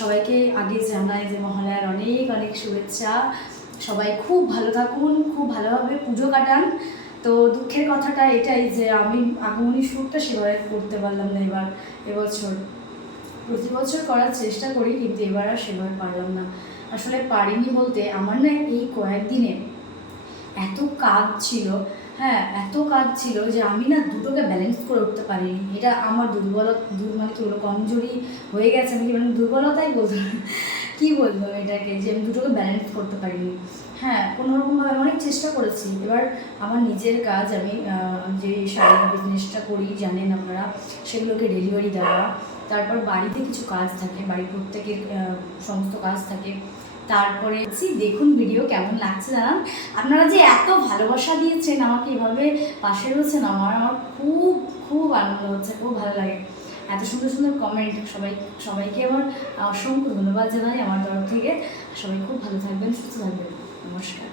সবাইকে আগে জানাই যে মহালয়ার অনেক অনেক শুভেচ্ছা। সবাই খুব ভালো থাকুন, খুব ভালোভাবে পুজো কাটান। তো দুঃখের কথাটা এটাই যে আমি আগমনী সুরটা সেভাবে করতে পারলাম না এবার এবছর। প্রতি বছর করার চেষ্টা করি, কিন্তু এবার আর সেভাবে পারলাম না। আসলে পারিনি বলতে, আমার না এই কয়েকদিনে এত কাজ ছিল হ্যাঁ এত কাজ ছিল যে আমি না দুটোকে ব্যালেন্স করে উঠতে পারিনি। এটা আমার দুর্বলতা দু- মানে কি বলব কমজোরি হয়ে গেছে। আমি কি মানে দুর্বলতাই বলতে পারি। কি বলব এটাকে? যে আমি দুটোকে ব্যালেন্স করতে পারিনি। হ্যাঁ কোনো রকমভাবে অনেক চেষ্টা করেছি। এবার আমার নিজের কাজ আমি যে শাড়ির বিজনেসটা করি, জানেন আপনারা, সেগুলোকে ডেলিভারি দেওয়া। তারপর বাড়িতে কিছু কাজ থাকে, বাড়ির প্রত্যেকের সমস্ত কাজ থাকে। তারপরে দেখুন ভিডিও কেমন লাগছে জানান। আপনারা যে এত ভালোবাসা দিয়েছেন, আমাকে এভাবে পাশে রয়েছেন, আমার আমার খুব খুব আনন্দ হচ্ছে, খুব ভালো লাগে। এত সুন্দর সুন্দর কমেন্ট সবাই, সবাইকে আমার অসংখ্য ধন্যবাদ জানাই আমার তরফ থেকে। সবাই খুব ভালো থাকবেন, সুস্থ থাকবেন। নমস্কার।